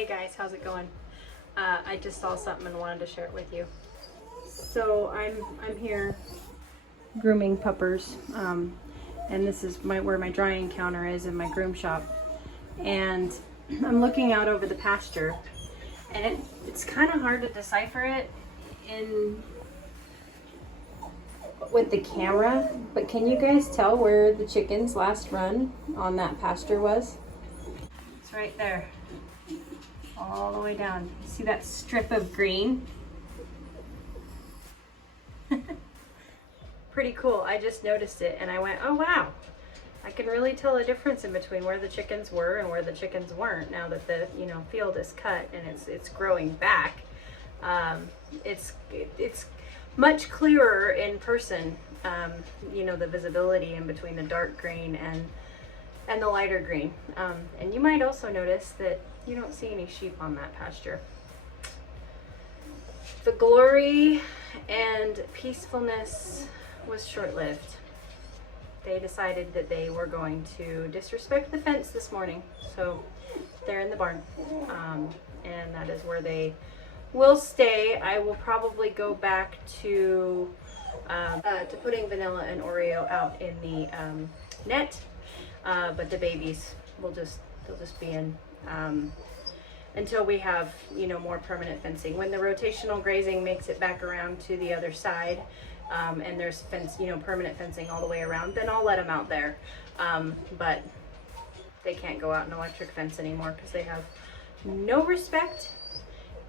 Hey guys, how's it going? I just saw something and wanted to share it with you. So I'm here grooming puppers, and this is where my drying counter is in my groom shop. And I'm looking out over the pasture, and it's kind of hard to decipher it with the camera. But can you guys tell where the chickens last run on that pasture was? It's right there. All the way down. See that strip of green? Pretty cool. I just noticed it and I went, oh wow. I can really tell a difference in between where the chickens were and where the chickens weren't now that the field is cut and it's growing back. It's much clearer in person. The visibility in between the dark green and the lighter green. And you might also notice that you don't see any sheep on that pasture. The glory and peacefulness was short-lived. They decided that they were going to disrespect the fence this morning, so they're in the barn, and that is where they will stay. I will probably go back to putting vanilla and Oreo out in the net, but the babies they'll just be in until we have more permanent fencing. When the rotational grazing makes it back around to the other side, and there's permanent fencing all the way around, then I'll let them out there. But they can't go out in electric fence anymore because they have no respect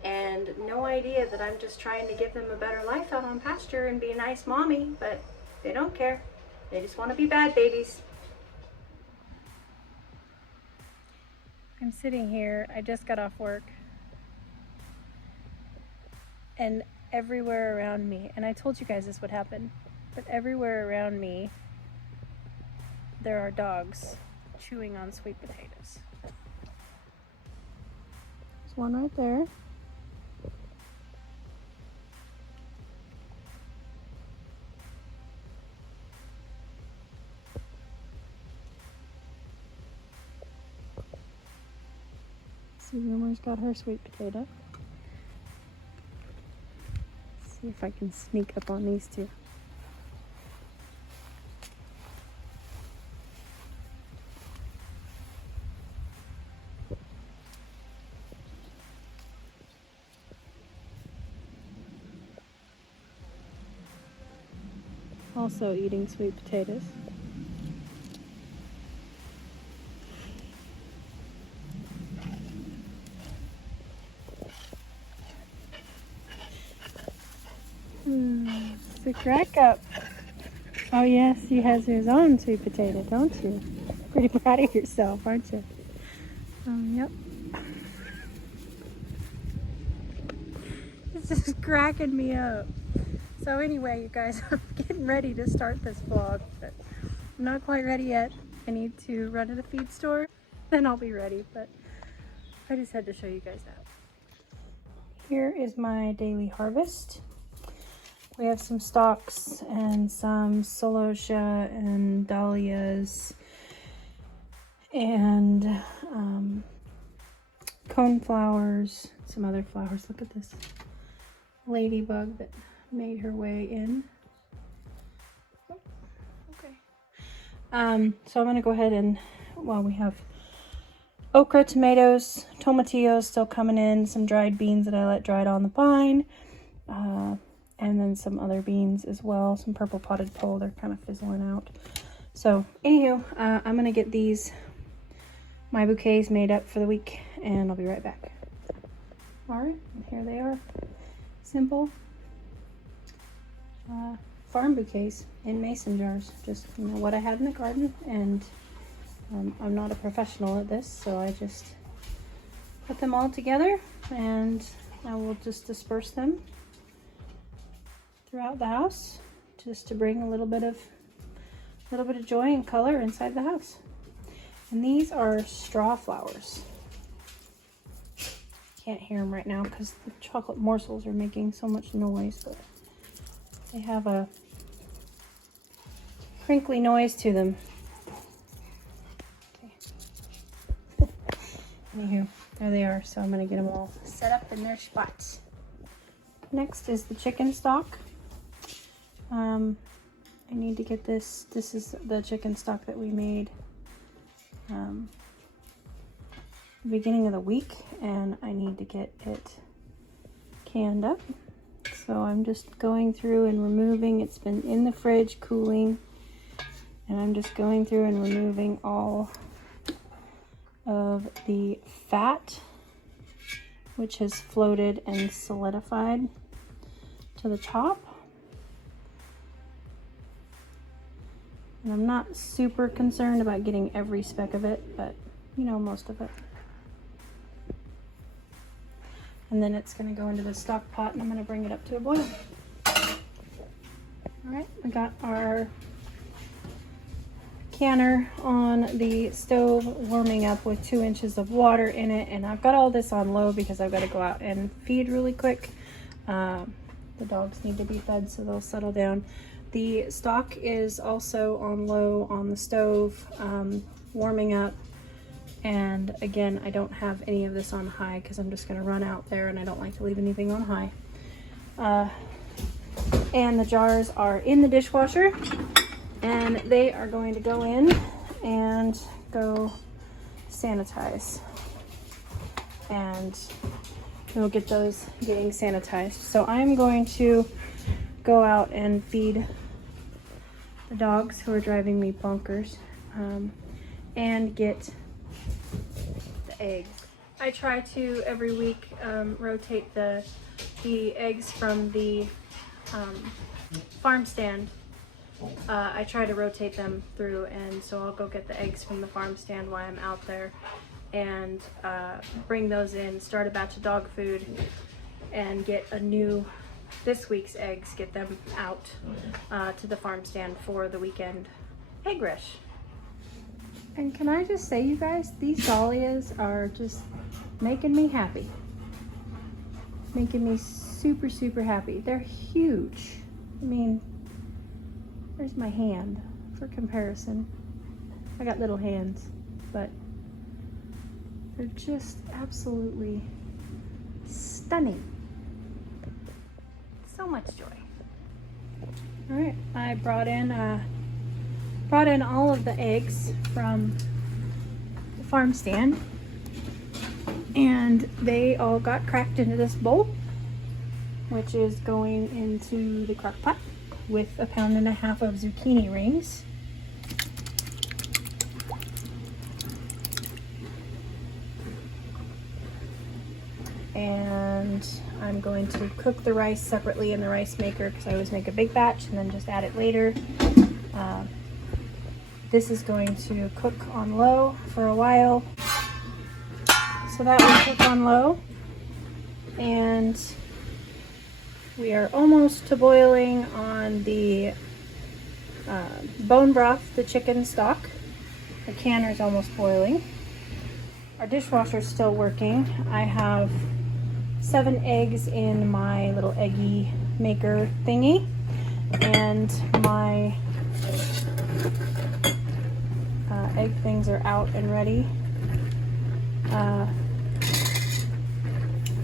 and no idea that I'm just trying to give them a better life out on pasture and be a nice mommy, but they don't care. They just want to be bad babies. I'm sitting here, I just got off work, and everywhere around me, and I told you guys this would happen, but everywhere around me there are dogs chewing on sweet potatoes. There's one right there. See, Rumor's got her sweet potato. Let's see if I can sneak up on these two. Also eating sweet potatoes. It's a crack up. Oh yes, he has his own sweet potato, don't you? Pretty proud of yourself, aren't you? Yep. It's just cracking me up. So anyway, you guys, I'm getting ready to start this vlog, but I'm not quite ready yet. I need to run to the feed store, then I'll be ready, but I just had to show you guys that. Here is my daily harvest. We have some stalks and some celosia and dahlias and cone flowers, some other flowers. Look at this ladybug that made her way in. Oh, okay. So I'm going to go ahead and, we have okra, tomatoes, tomatillos still coming in, some dried beans that I let dry on the vine. And then some other beans as well, some purple potted pole. They're kind of fizzling out. So anywho, I'm gonna get my bouquets made up for the week, and I'll be right back. All right, and here they are. Simple farm bouquets in mason jars. Just what I had in the garden, and I'm not a professional at this, so I just put them all together, and I will just disperse them throughout the house, just to bring a little bit of joy and color inside the house. And these are straw flowers. Can't hear them right now because the chocolate morsels are making so much noise, but they have a crinkly noise to them. Okay. Anywho, there they are. So I'm gonna get them all set up in their spots. Next is the chicken stock. I need to get this. This is the chicken stock that we made the beginning of the week, and I need to get it canned up. So I'm just going through and removing. It's been in the fridge cooling, and I'm just going through and removing all of the fat, which has floated and solidified to the top. And I'm not super concerned about getting every speck of it, but you know, most of it. And then it's gonna go into the stock pot, and I'm gonna bring it up to a boil. All right, we got our canner on the stove warming up with 2 inches of water in it, and I've got all this on low because I've got to go out and feed really quick. The dogs need to be fed so they'll settle down. The stock is also on low on the stove, warming up. And again, I don't have any of this on high because I'm just going to run out there, and I don't like to leave anything on high. And the jars are in the dishwasher, and they are going to go in and go sanitize. And we'll get those getting sanitized. So I'm going to go out and feed the dogs who are driving me bonkers, and get the eggs. I try to every week rotate the eggs from the farm stand. I try to rotate them through, and so I'll go get the eggs from the farm stand while I'm out there, and bring those in, start a batch of dog food, and get a new this week's eggs, get them out to the farm stand for the weekend egg rush. And can I just say, you guys, these dahlias are just making me happy. Making me super, super happy. They're huge. I mean, there's my hand for comparison. I got little hands, but they're just absolutely stunning. So much joy. All right, I brought in all of the eggs from the farm stand, and they all got cracked into this bowl, which is going into the crock pot with 1.5 pounds of zucchini rings. And I'm going to cook the rice separately in the rice maker because I always make a big batch and then just add it later. This is going to cook on low for a while. So that will cook on low. And we are almost to boiling on the bone broth, the chicken stock. The canner is almost boiling. Our dishwasher is still working. I have 7 eggs in my little eggy maker thingy, and my egg things are out and ready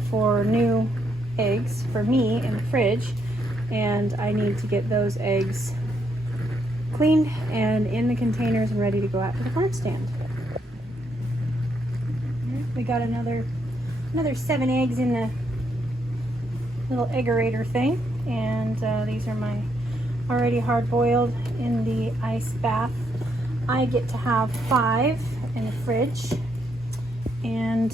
for new eggs for me in the fridge, and I need to get those eggs cleaned and in the containers and ready to go out to the farm stand. We got another 7 eggs in the little eggerator thing, and these are my already hard boiled in the ice bath. I get to have 5 in the fridge, and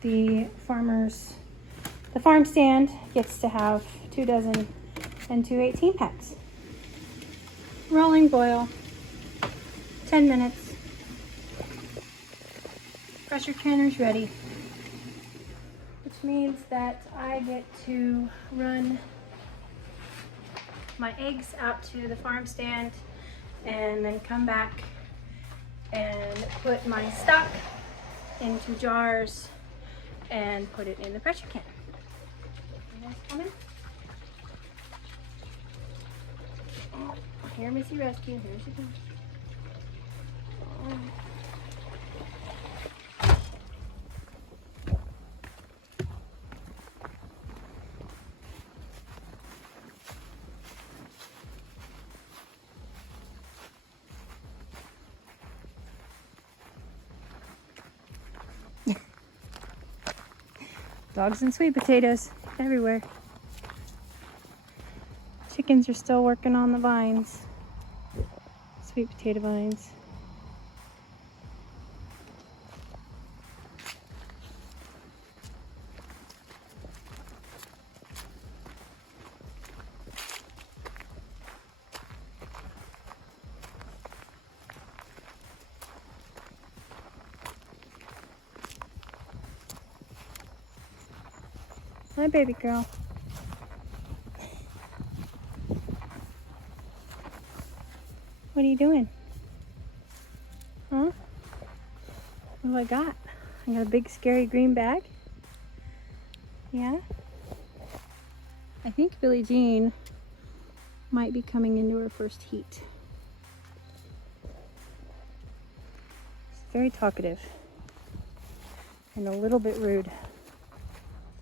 the farm stand gets to have 2 dozen and 2 18 packs. Rolling boil, 10 minutes. Pressure canner's ready, which means that I get to run my eggs out to the farm stand and then come back and put my stock into jars and put it in the pressure can. You guys coming? Oh, here, Missy Rescue. Here she comes. Oh. Dogs and sweet potatoes everywhere. Chickens are still working on the vines. Sweet potato vines. Hi, baby girl. What are you doing? Huh? What do I got? I got a big scary green bag. Yeah? I think Billie Jean might be coming into her first heat. She's very talkative and a little bit rude.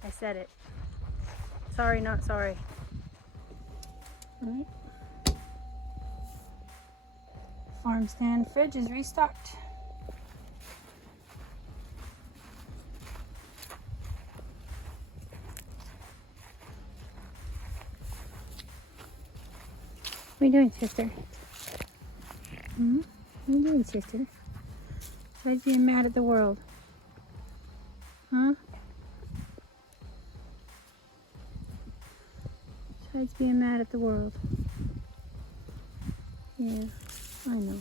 I said it. Sorry, not sorry. All right. Farm stand fridge is restocked. What are you doing, sister? What are you doing, sister? Besides being mad at the world. Huh? Besides being mad at the world. Yeah, I know.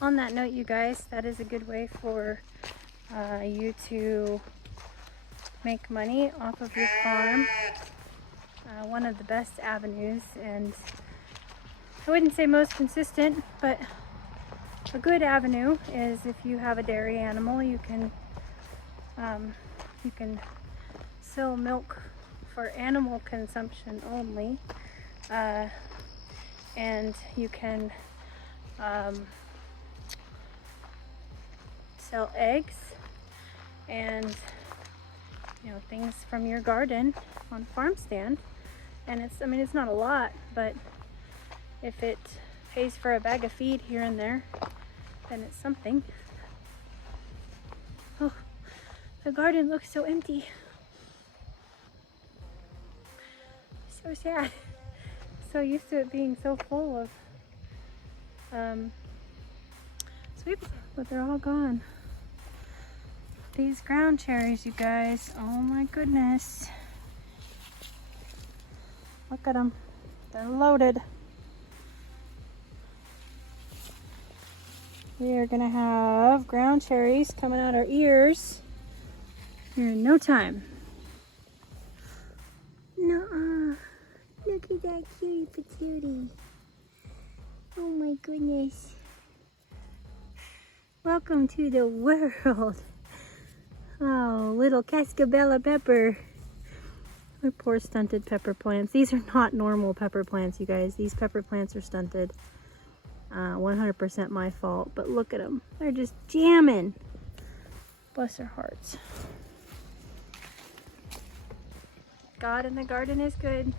On that note, you guys, that is a good way for you to make money off of your farm. One of the best avenues, and I wouldn't say most consistent, but a good avenue is if you have a dairy animal, you can sell milk for animal consumption only, and you can sell eggs and things from your garden on farm stand. And it's not a lot, but if it pays for a bag of feed here and there, then it's something. Oh, the garden looks so empty. So sad. So used to it being so full of sweet potatoes, but they're all gone. These ground cherries, you guys, oh my goodness. Look at them, they're loaded. We are gonna have ground cherries coming out our ears here in no time. Nuh-uh. Look at that cutie patootie. Oh my goodness. Welcome to the world. Oh, little cascabella pepper. My poor stunted pepper plants. These are not normal pepper plants, you guys. These pepper plants are stunted. 100% my fault, but look at them. They're just jamming. Bless their hearts. God in the garden is good.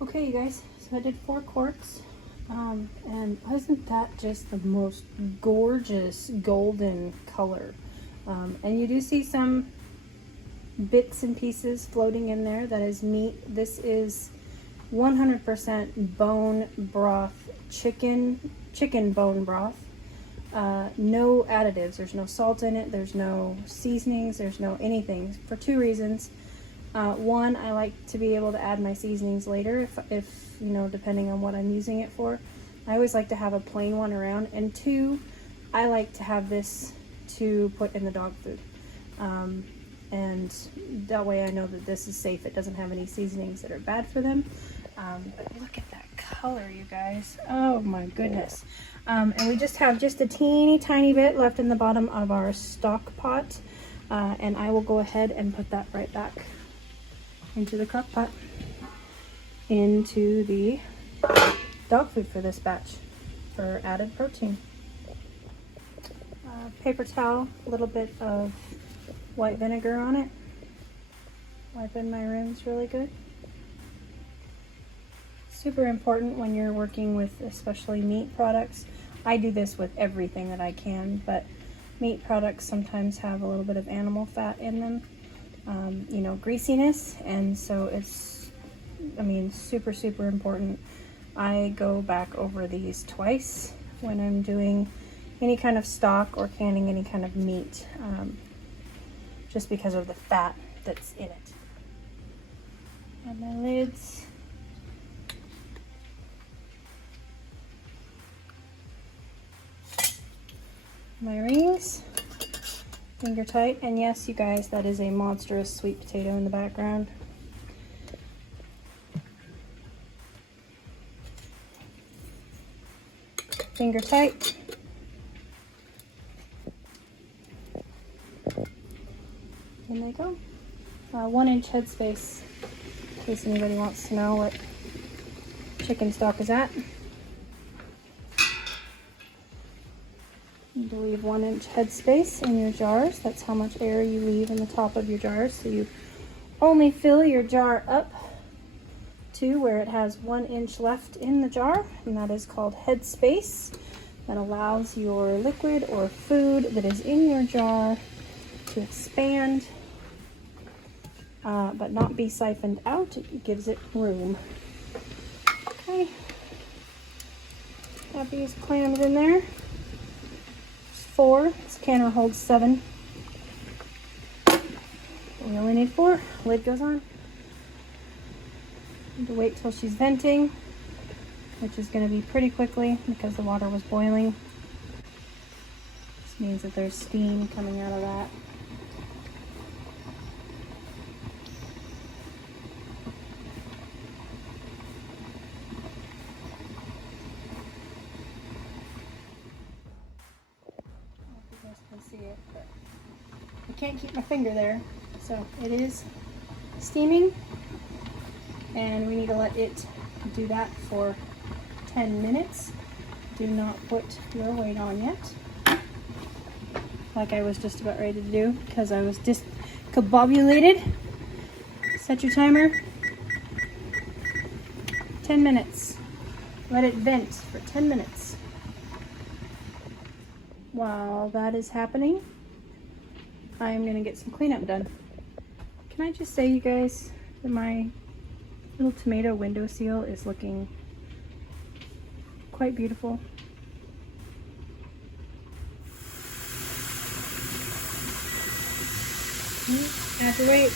Okay, you guys, so I did 4 quarts, and isn't that just the most gorgeous golden color? And you do see some bits and pieces floating in there. That is meat. This is 100% bone broth, chicken bone broth. No additives. There's no salt in it. There's no seasonings. There's no anything, for 2 reasons. One, I like to be able to add my seasonings later if you know, depending on what I'm using it for. I always like to have a plain one around. And two, I like to have this to put in the dog food. And that way I know that this is safe. It doesn't have any seasonings that are bad for them. But look at that color, you guys. Oh my goodness. And we just have just a teeny tiny bit left in the bottom of our stock pot. And I will go ahead and put that right back into the crock pot, into the dog food for this batch for added protein. Paper towel, a little bit of white vinegar on it. Wiping my rims really good. Super important when you're working with especially meat products. I do this with everything that I can, but meat products sometimes have a little bit of animal fat in them, you know, greasiness, and so it's, I mean, super important. I go back over these twice when I'm doing any kind of stock or canning any kind of meat, just because of the fat that's in it. And my lids. My rings, finger tight, and yes, you guys, that is a monstrous sweet potato in the background. Finger tight. In they go. 1 inch headspace, in case anybody wants to know what chicken stock is at. You leave 1 inch headspace in your jars. That's how much air you leave in the top of your jars. So you only fill your jar up to where it has 1 inch left in the jar, and that is called headspace. That allows your liquid or food that is in your jar to expand, but not be siphoned out. It gives it room. Okay. Have these clams in there. 4. This canner holds 7. We only need 4. Lid goes on. Need to wait till she's venting, which is going to be pretty quickly because the water was boiling. This means that there's steam coming out of that. It, but I can't keep my finger there, so it is steaming, and we need to let it do that for 10 minutes. Do not put your weight on yet, like I was just about ready to do because I was discombobulated. Set your timer. 10 minutes. Let it vent for 10 minutes. While that is happening, I am going to get some cleanup done. Can I just say, you guys, that my little tomato windowsill is looking quite beautiful. I have to wait.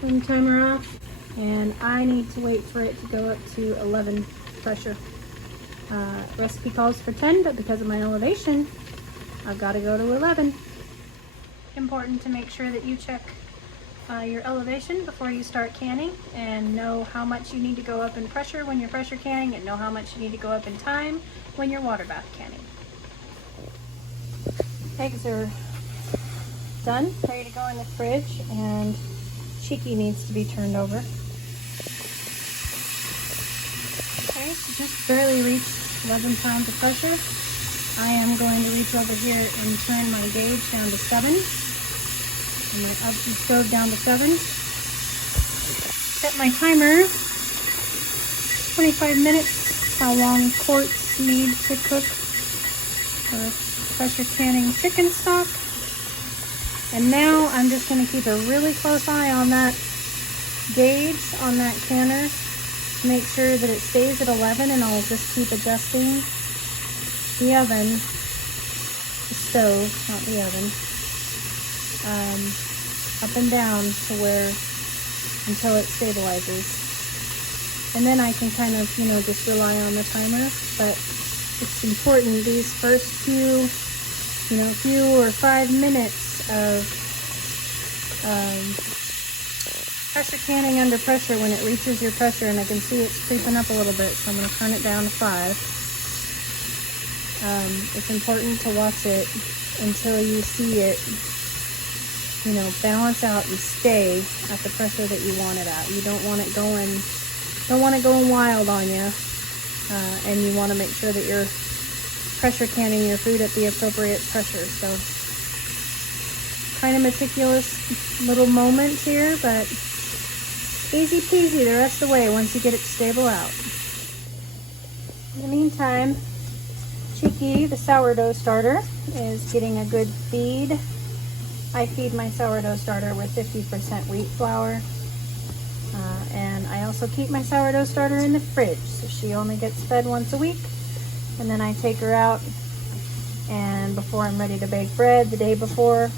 Turn the timer off, and I need to wait for it to go up to 11 pressure. Recipe calls for 10, but because of my elevation, I've got to go to 11. Important to make sure that you check your elevation before you start canning, and know how much you need to go up in pressure when you're pressure canning, and know how much you need to go up in time when you're water bath canning. Eggs are done, ready to go in the fridge, and Cheeky needs to be turned over. Okay, so just barely reached 11 pounds of pressure. I am going to reach over here and turn my gauge down to 7. I'm going to up the stove down to 7. Set my timer. 25 minutes. How long quarts need to cook for pressure canning chicken stock. And now I'm just going to keep a really close eye on that gauge on that canner. Make sure that it stays at 11, and I'll just keep adjusting the oven, the stove, not the oven, up and down to where, until it stabilizes. And then I can kind of, you know, just rely on the timer. But it's important these first few, you know, few or 5 minutes of pressure canning under pressure. When it reaches your pressure, and I can see it's creeping up a little bit, so I'm going to turn it down to 5. It's important to watch it until you see it, you know, balance out and stay at the pressure that you want it at. You don't want it going wild on you, and you want to make sure that you're pressure canning your food at the appropriate pressure. So kind of meticulous little moments here, but easy peasy the rest of the way once you get it stable out. In the meantime, Cheeky, the sourdough starter, is getting a good feed. I feed my sourdough starter with 50% wheat flour. And I also keep my sourdough starter in the fridge, so she only gets fed once a week. And then I take her out, and before I'm ready to bake bread, the day before,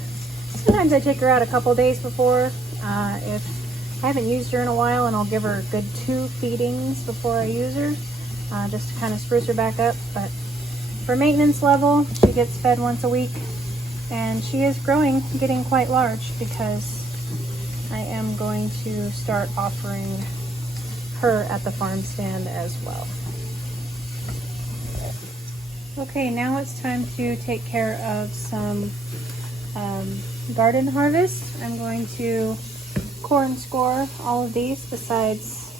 sometimes I take her out a couple days before. If I haven't used her in a while, and I'll give her a good 2 feedings before I use her, just to kind of spruce her back up. But for maintenance level, she gets fed once a week, and she is growing, getting quite large, because I am going to start offering her at the farm stand as well. Okay, now it's time to take care of some garden harvest. I'm going to core and score all of these, besides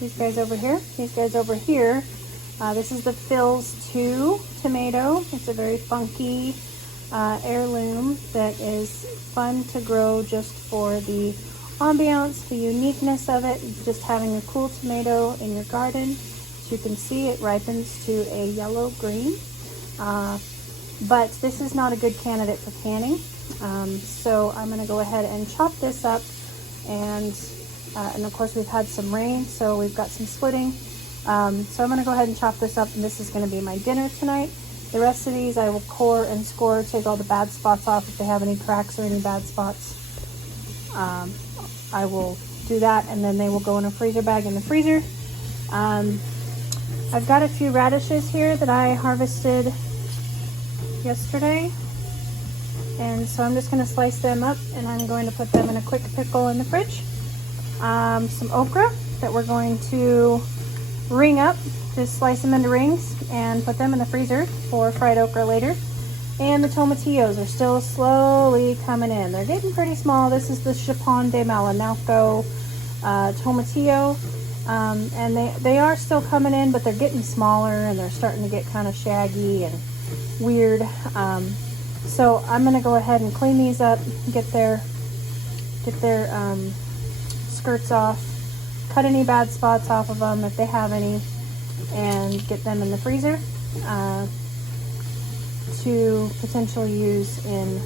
these guys over here. These guys over here. This is the Phil's 2 tomato. It's a very funky heirloom that is fun to grow just for the ambiance, the uniqueness of it, just having a cool tomato in your garden. As you can see, it ripens to a yellow-green. But this is not a good candidate for canning. So I'm going to go ahead and chop this up, and of course we've had some rain, so we've got some splitting. So I'm going to go ahead and chop this up, and this is going to be my dinner tonight. The rest of these I will core and score, take all the bad spots off if they have any cracks or any bad spots. I will do that, and then they will go in a freezer bag in the freezer. I've got a few radishes here that I harvested yesterday, and so I'm just going to slice them up, and I'm going to put them in a quick pickle in the fridge. Some okra that we're going to ring up, just slice them into rings and put them in the freezer for fried okra later. And the tomatillos are still slowly coming in. They're getting pretty small. This is the Chapon de Malinalco tomatillo, and they are still coming in, but they're getting smaller, and they're starting to get kind of shaggy and weird. So I'm going to go ahead and clean these up, get their skirts off, cut any bad spots off of them if they have any, and get them in the freezer to potentially use in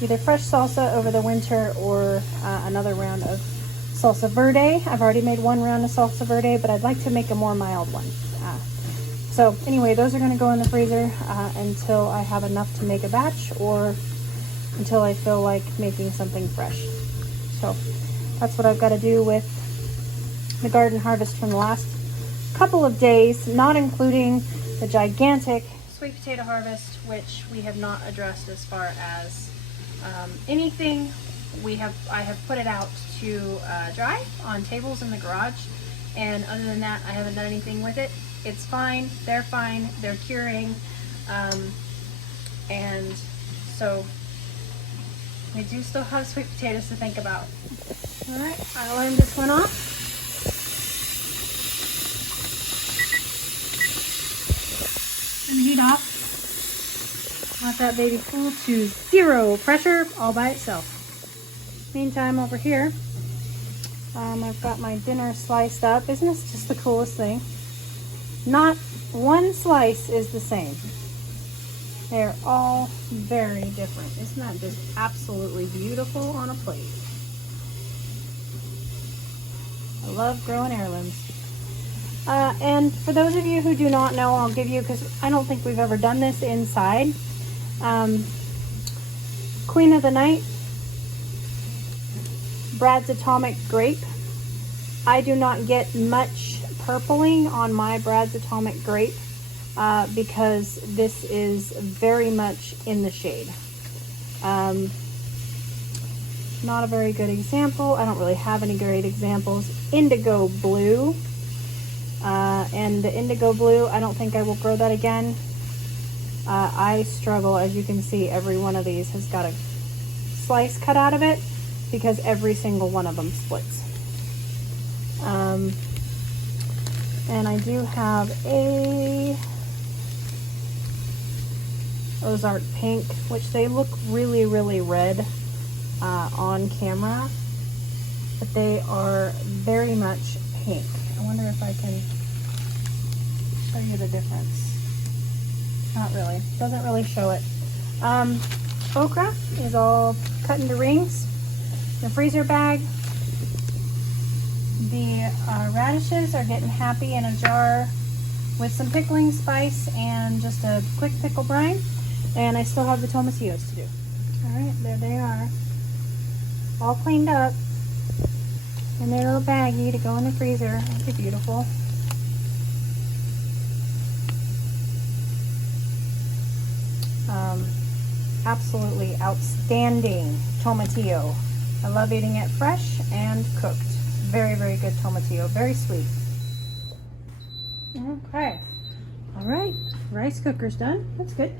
either fresh salsa over the winter or another round of salsa verde. I've already made one round of salsa verde, but I'd like to make a more mild one. So anyway, those are going to go in the freezer until I have enough to make a batch, or until I feel like making something fresh. So that's what I've got to do with the garden harvest from the last couple of days, not including the gigantic sweet potato harvest, which we have not addressed as far as anything. I have put it out to dry on tables in the garage, and other than that, I haven't done anything with it. It's fine, they're curing, and so we do still have sweet potatoes to think about. Alright, I'll alarm this one off. Turn the heat off. Let that baby cool to 0 pressure all by itself. Meantime, over here, I've got my dinner sliced up. Isn't this just the coolest thing? Not one slice is the same. They're all very different. Isn't that just absolutely beautiful on a plate? I love growing heirlooms. And for those of you who do not know, I'll give you, because I don't think we've ever done this inside. Queen of the Night, Brad's Atomic Grape. I do not get much purpling on my Brad's Atomic Grape because this is very much in the shade. Not a very good example. I don't really have any great examples. Indigo Blue. And the Indigo Blue, I don't think I will grow that again. I struggle, as you can see, every one of these has got a slice cut out of it because every single one of them splits. And I do have a Ozark Pink, which they look really, really red on camera, but they are very much pink. I wonder if I can show you the difference. Not really. Doesn't really show it. Okra is all cut into rings. The freezer bag. The radishes are getting happy in a jar with some pickling spice and just a quick pickle brine. And I still have the tomatillos to do. Alright, there they are. All cleaned up in their little baggie to go in the freezer. Aren't they beautiful? Absolutely outstanding tomatillo. I love eating it fresh and cooked. Very, very good tomatillo. Very sweet. Okay. All right. Rice cooker's done. That's good.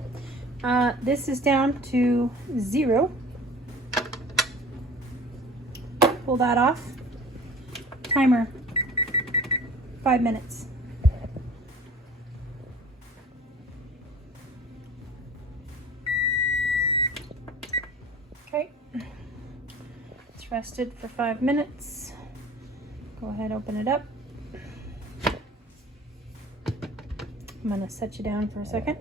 This is down to 0. Pull that off. Timer. 5 minutes. Okay. It's rested for 5 minutes. Go ahead, open it up. I'm going to set you down for a second.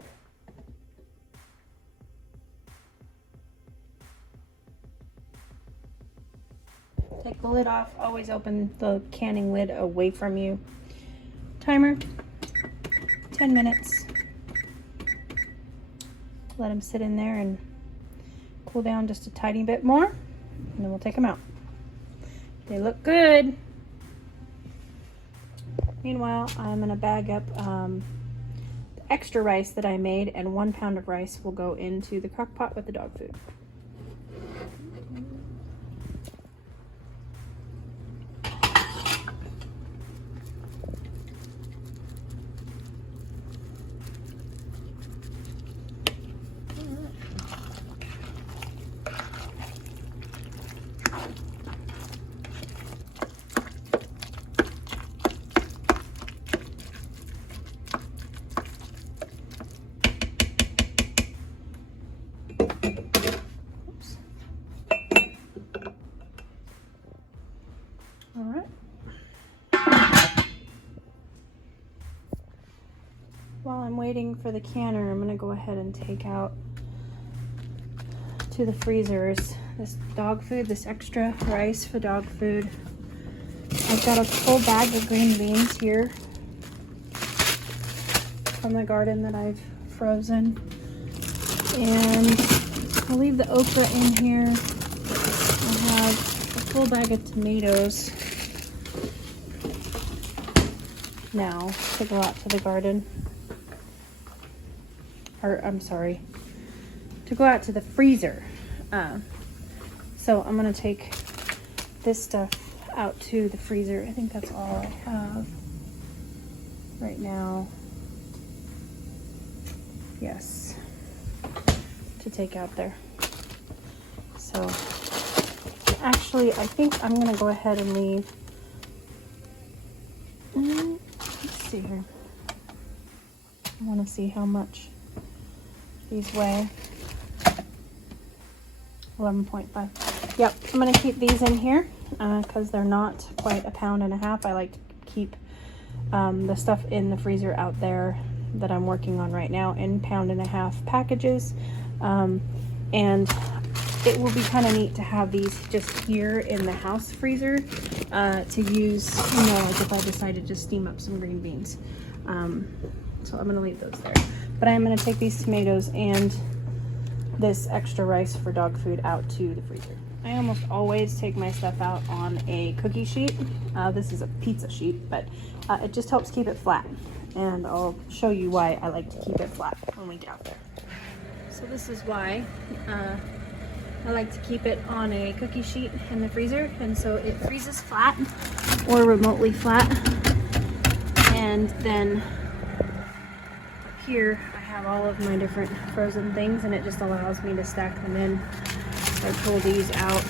Take the lid off. Always open the canning lid away from you. Timer, 10 minutes. Let them sit in there and cool down just a tiny bit more, and then we'll take them out. They look good. Meanwhile, I'm going to bag up the extra rice that I made, and 1 pound of rice will go into the crock pot with the dog food. While I'm waiting for the canner, I'm going to go ahead and take out to the freezers this dog food, this extra rice for dog food. I've got a full bag of green beans here from the garden that I've frozen. And I'll leave the okra in here. I have a full bag of tomatoes now to go out to the garden. Or I'm sorry, to go out to the freezer. So I'm gonna take this stuff out to the freezer. I think that's all I have right now. Yes, to take out there. So actually, I think I'm gonna go ahead and leave. Let's see here. I want to see how much these weigh. 11.5. Yep, I'm going to keep these in here because they're not quite 1.5 pounds. I like to keep the stuff in the freezer out there that I'm working on right now in 1.5 pound packages. And it will be kind of neat to have these just here in the house freezer to use, you know, like if I decide to just steam up some green beans. So I'm gonna leave those there. But I'm gonna take these tomatoes and this extra rice for dog food out to the freezer. I almost always take my stuff out on a cookie sheet. This is a pizza sheet, but it just helps keep it flat. And I'll show you why I like to keep it flat when we get out there. So this is why I like to keep it on a cookie sheet in the freezer, and so it freezes flat or remotely flat. And then up here I have all of my different frozen things, and it just allows me to stack them in. I pull these out.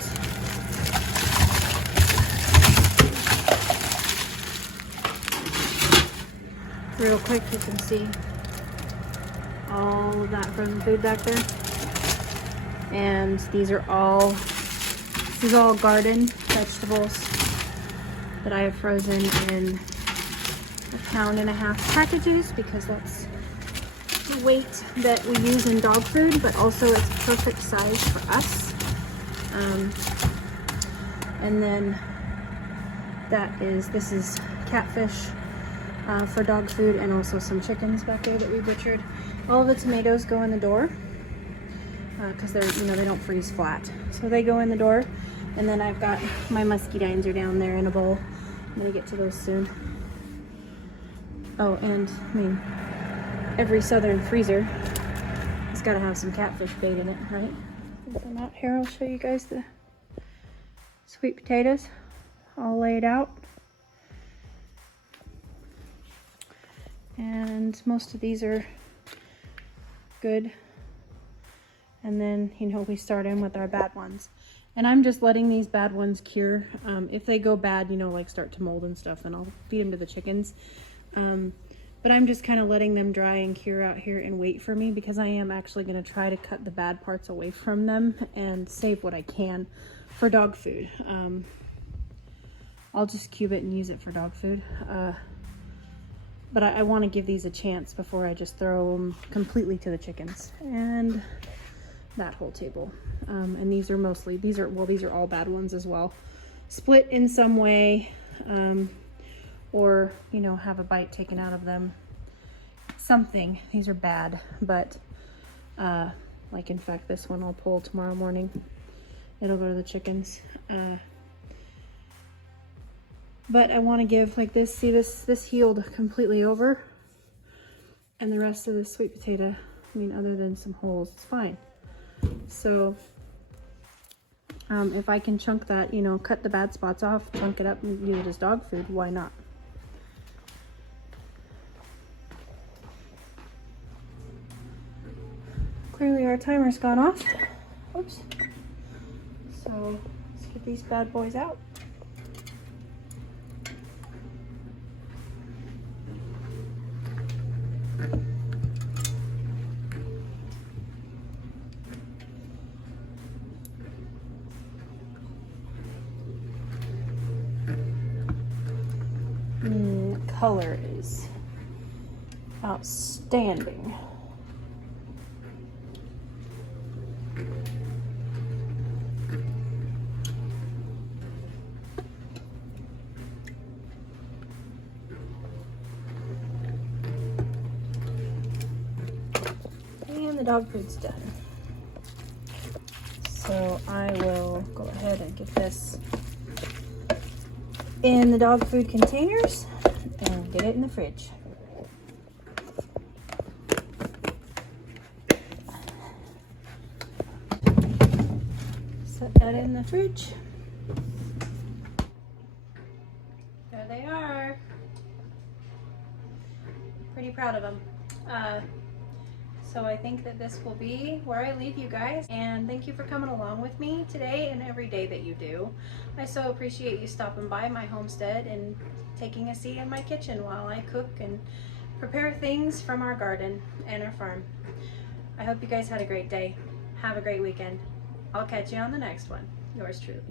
Real quick, you can see all of that frozen food back there. And these are all garden vegetables that I have frozen in 1.5 pound packages, because that's the weight that we use in dog food, but also it's perfect size for us. And then this is catfish for dog food, and also some chickens back there that we butchered. All of the tomatoes go in the door because they're, you know, they don't freeze flat, so they go in the door. And then I've got my muscadines are down there in a bowl. I'm gonna get to those soon. Oh, and I mean, every southern freezer has got to have some catfish bait in it, right? Put them out here. I'll show you guys the sweet potatoes all laid out. And most of these are good. And then, you know, we start in with our bad ones. And I'm just letting these bad ones cure. If they go bad, you know, like start to mold and stuff, then I'll feed them to the chickens. But I'm just kind of letting them dry and cure out here and wait for me, because I am actually going to try to cut the bad parts away from them and save what I can for dog food. I'll just cube it and use it for dog food. But I want to give these a chance before I just throw them completely to the chickens. And that whole table. And these are all bad ones as well. Split in some way, or, you know, have a bite taken out of them. Something. These are bad, but like in fact this one I'll pull tomorrow morning. It'll go to the chickens. But I want to give, like this, see this healed completely over, and the rest of the sweet potato, I mean, other than some holes, it's fine. So if I can chunk that, you know, cut the bad spots off, chunk it up and use it as dog food, why not? Clearly our timer's gone off. Oops. So let's get these bad boys out. Color is outstanding. And the dog food's done. So I will go ahead and get this in the dog food containers and get it in the fridge. Set that in the fridge. There they are. Pretty proud of them. So I think that this will be where I leave you guys, and thank you for coming along with me today and every day that you do. I so appreciate you stopping by my homestead and taking a seat in my kitchen while I cook and prepare things from our garden and our farm. I hope you guys had a great day. Have a great weekend. I'll catch you on the next one. Yours truly.